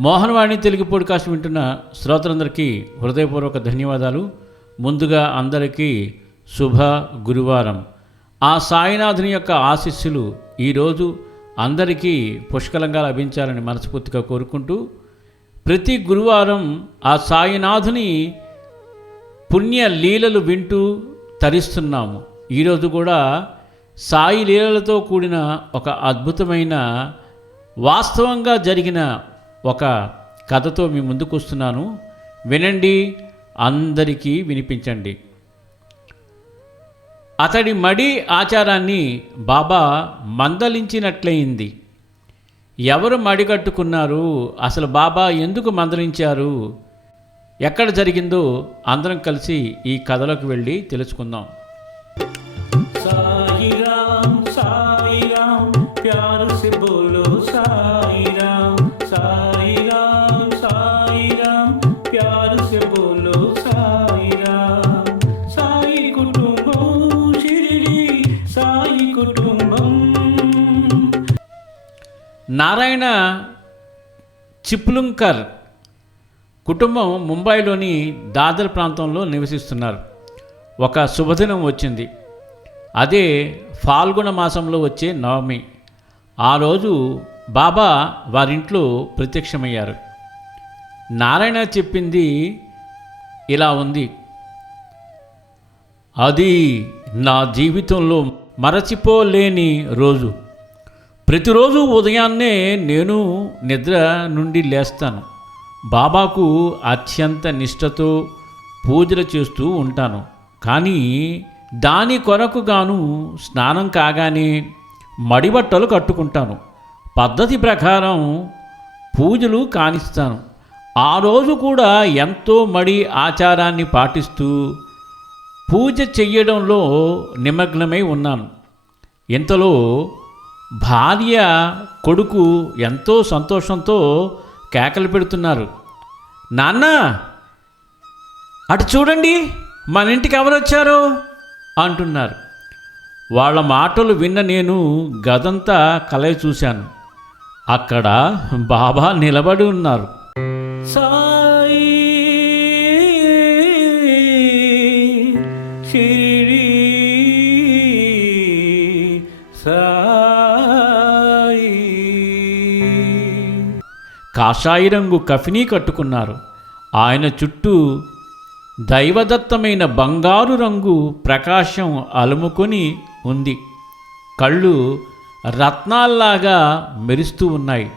Mohan Vani Telugu podcast వింటున్న శ్రోతలందరికీ హృదయపూర్వక ధన్యవాదాలు. ముందుగా అందరికీ శుభ గురువారం. ఆ సాయినాథుని యొక్క ఆశీస్సులు ఈరోజు అందరికీ పుష్కలంగా లభించాలని మనస్ఫూర్తిగా కోరుకుంటూ ప్రతి గురువారం ఆ సాయినాథుని పుణ్య లీలలు వింటూ తరిస్తున్నాము. ఈరోజు కూడా సాయి లీలలతో కూడిన ఒక అద్భుతమైన వాస్తవంగా జరిగిన ఒక కథతో మీ ముందుకు వస్తున్నాను. వినండి అందరికీ వినిపించండి. అతడి మడి ఆచారాన్ని బాబా మందలించినట్లయింది. ఎవరు మడి కట్టుకున్నారు? అసలు బాబా ఎందుకు మందలించారు? ఎక్కడ జరిగిందో అందరం కలిసి ఈ కథలోకి వెళ్ళి తెలుసుకుందాం. సాయి నారాయణ చిప్లుంకర్ కుటుంబం ముంబైలోని దాదర్ ప్రాంతంలో నివసిస్తున్నారు. ఒక శుభదినం వచ్చింది. అదే ఫాల్గుణ మాసంలో వచ్చే నవమి. ఆ రోజు బాబా వారింట్లో ప్రత్యక్షమయ్యారు. నారాయణ చెప్పింది ఇలా ఉంది. అది నా జీవితంలో మరచిపోలేని రోజు. ప్రతిరోజు ఉదయాన్నే నేను నిద్ర నుండి లేస్తాను. బాబాకు అత్యంత నిష్టతో పూజలు చేస్తూ ఉంటాను. కానీ దాని కొరకు గాను స్నానం కాగానే మడిబట్టలు కట్టుకుంటాను. పద్ధతి ప్రకారం పూజలు కానిస్తాను. ఆ రోజు కూడా ఎంతో మడి ఆచారాన్ని పాటిస్తూ పూజ చెయ్యడంలో నిమగ్నమై ఉన్నాను. ఇంతలో భార్య కొడుకు ఎంతో సంతోషంతో కేకలు పెడుతున్నారు. నాన్న అటు చూడండి మన ఇంటికి ఎవరు వచ్చారు అంటున్నారు. వాళ్ళ మాటలు విన్న నేను గదంతా కలయి చూశాను. అక్కడ బాబా నిలబడి ఉన్నారు. సా సాయి కాషాయి రంగు కఫినీ కట్టుకున్నారు. ఆయన చుట్టూ దైవదత్తమైన బంగారు రంగు ప్రకాశం అలుముకొని ఉంది. కళ్ళు రత్నాల్లాగా మెరుస్తూ ఉన్నాయి.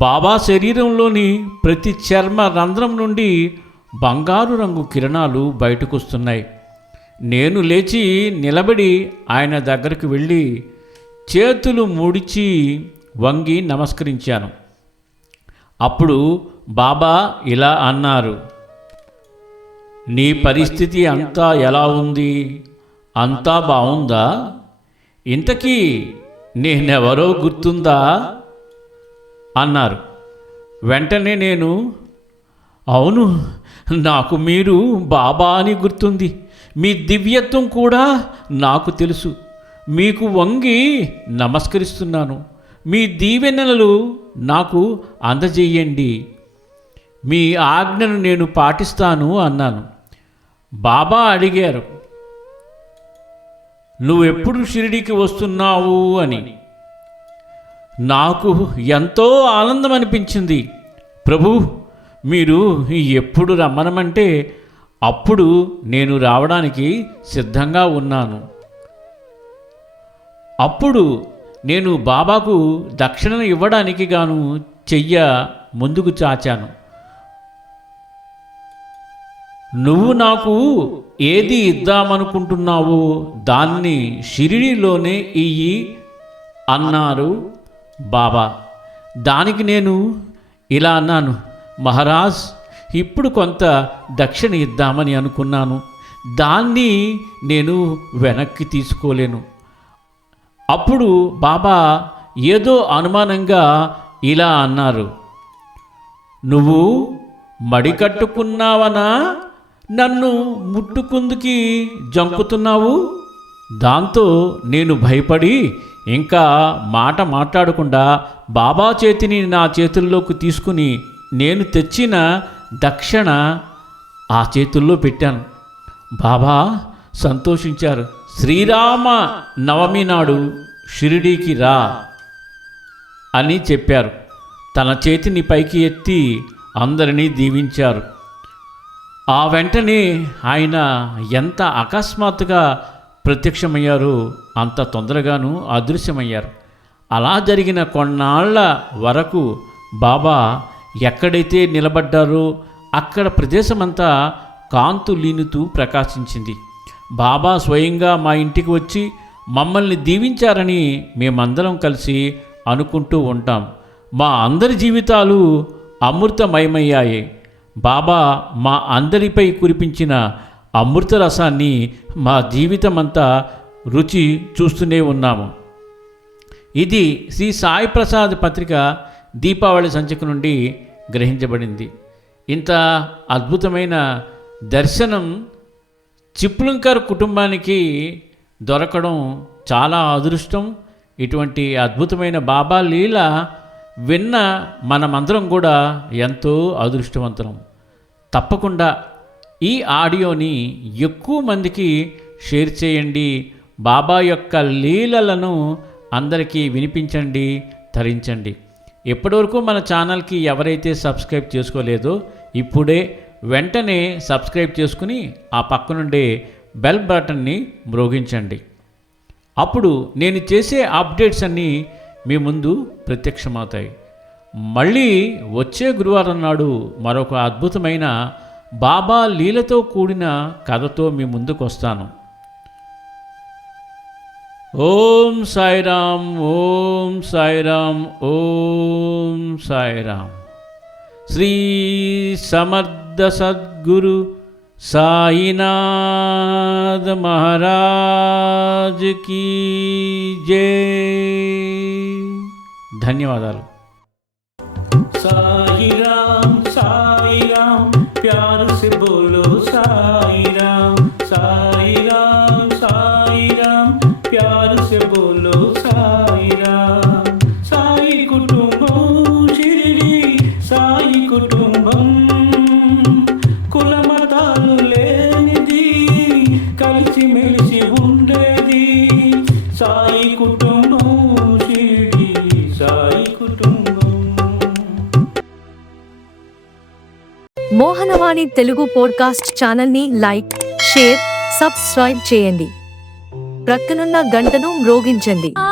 బాబా శరీరంలోని ప్రతి చర్మ రంధ్రం నుండి బంగారు రంగు కిరణాలు బయటకొస్తున్నాయి. నేను లేచి నిలబడి ఆయన దగ్గరకు వెళ్ళి చేతులు ముడిచి వంగి నమస్కరించాను. అప్పుడు బాబా ఇలా అన్నారు నీ పరిస్థితి అంతా ఎలా ఉంది? అంతా బాగుందా ఇంతకీ నేనెవరో గుర్తుందా? అన్నారు. వెంటనే నేను అవును నాకు మీరు బాబా అని గుర్తుంది. మీ దివ్యత్వం కూడా నాకు తెలుసు. మీకు వంగి నమస్కరిస్తున్నాను. మీ దీవెనలు నాకు అందజేయండి. మీ ఆజ్ఞను నేను పాటిస్తాను అన్నాను. బాబా అడిగారు నువ్వెప్పుడు షిరిడికి వస్తున్నావు? అని. నాకు ఎంతో ఆనందం అనిపించింది ప్రభు మీరు ఎప్పుడు రమ్మనమంటే అప్పుడు నేను రావడానికి సిద్ధంగా ఉన్నాను. అప్పుడు నేను బాబాకు దక్షిణ ఇవ్వడానికి గాను చెయ్య ముందుకు చాచాను. నువ్వు నాకు ఏది ఇద్దామనుకుంటున్నావో దాన్ని షిరిడిలోనే ఇయ్యి అన్నారు బాబా. దానికి నేను ఇలా అన్నాను మహారాజ్ ఇప్పుడు కొంత దక్షిణ ఇద్దామని అనుకున్నాను. దాన్ని నేను వెనక్కి తీసుకోలేను. అప్పుడు బాబా ఏదో అనుమానంగా ఇలా అన్నారు నువ్వు మడి కట్టుకున్నావనా? నన్ను ముట్టుకుందుకి జంకుతున్నావు? దాంతో నేను భయపడి ఇంకా మాట మాట్లాడకుండా బాబా చేతిని నా చేతుల్లోకి తీసుకుని నేను తెచ్చిన దక్షిణ ఆ చేతుల్లో పెట్టాను. బాబా సంతోషించారు. శ్రీరామ నవమి నాడు షిరిడీకి రా అని చెప్పారు. తన చేతిని పైకి ఎత్తి అందరినీ దీవించారు. ఆ వెంటనే ఆయన ఎంత అకస్మాత్తుగా ప్రత్యక్షమయ్యారో అంత తొందరగాను అదృశ్యమయ్యారు. అలా జరిగిన కొన్నాళ్ళ వరకు బాబా ఎక్కడైతే నిలబడ్డారో అక్కడ ప్రదేశమంతా కాంతు లీనుతూ ప్రకాశించింది. బాబా స్వయంగా మా ఇంటికి వచ్చి మమ్మల్ని దీవించారని మేమందరం కలిసి అనుకుంటూ ఉంటాం. మా అందరి జీవితాలు అమృతమయమయ్యాయి. బాబా మా అందరిపై కురిపించిన అమృత రసాన్ని మా జీవితమంతా రుచి చూస్తూనే ఉన్నాము. ఇది శ్రీ సాయి ప్రసాద్ పత్రిక దీపావళి సంచిక నుండి గ్రహించబడింది. ఇంత అద్భుతమైన దర్శనం చిప్లుంకర్ కుటుంబానికి దొరకడం చాలా అదృష్టం. ఇటువంటి అద్భుతమైన బాబా లీల విన్న మనమందరం కూడా ఎంతో అదృష్టవంతరం తప్పకుండా ఈ ఆడియోని ఎక్కువ మందికి షేర్ చేయండి. బాబా యొక్క లీలలను అందరికీ వినిపించండి తరించండి. ఇప్పటివరకు మన ఛానల్కి ఎవరైతే సబ్స్క్రైబ్ చేసుకోలేదో ఇప్పుడే వెంటనే సబ్స్క్రైబ్ చేసుకుని ఆ పక్కనుండే బెల్ బటన్ని మ్రోగించండి. అప్పుడు నేను చేసే అప్డేట్స్ అన్నీ మీ ముందు ప్రత్యక్షమవుతాయి. మళ్ళీ వచ్చే గురువారం నాడు మరొక అద్భుతమైన బాబా లీలతో కూడిన కథతో మీ ముందుకు వస్తాను ఓం సాయిరామ్ ఓం సాయిరామ్ ఓం సాయిరామ్ శ్రీ సమర్థ शब्द सद्गुरु साईनाथ महाराज की जय। धन्यवाद साई राम साई राम, प्यार से बोलो साई राम साई राम साई राम, प्यार से बोलो కులమతాలు లేనిది కలిసి మెలిసి ఉండేది. సాయి కుటుంబం షిరిడి సాయి కుటుంబం. మోహనవాణి తెలుగు పోడ్కాస్ట్ ఛానల్ని లైక్ షేర్ సబ్స్క్రైబ్ చేయండి. ప్రక్కనున్న గంటను మ్రోగించండి. ఆ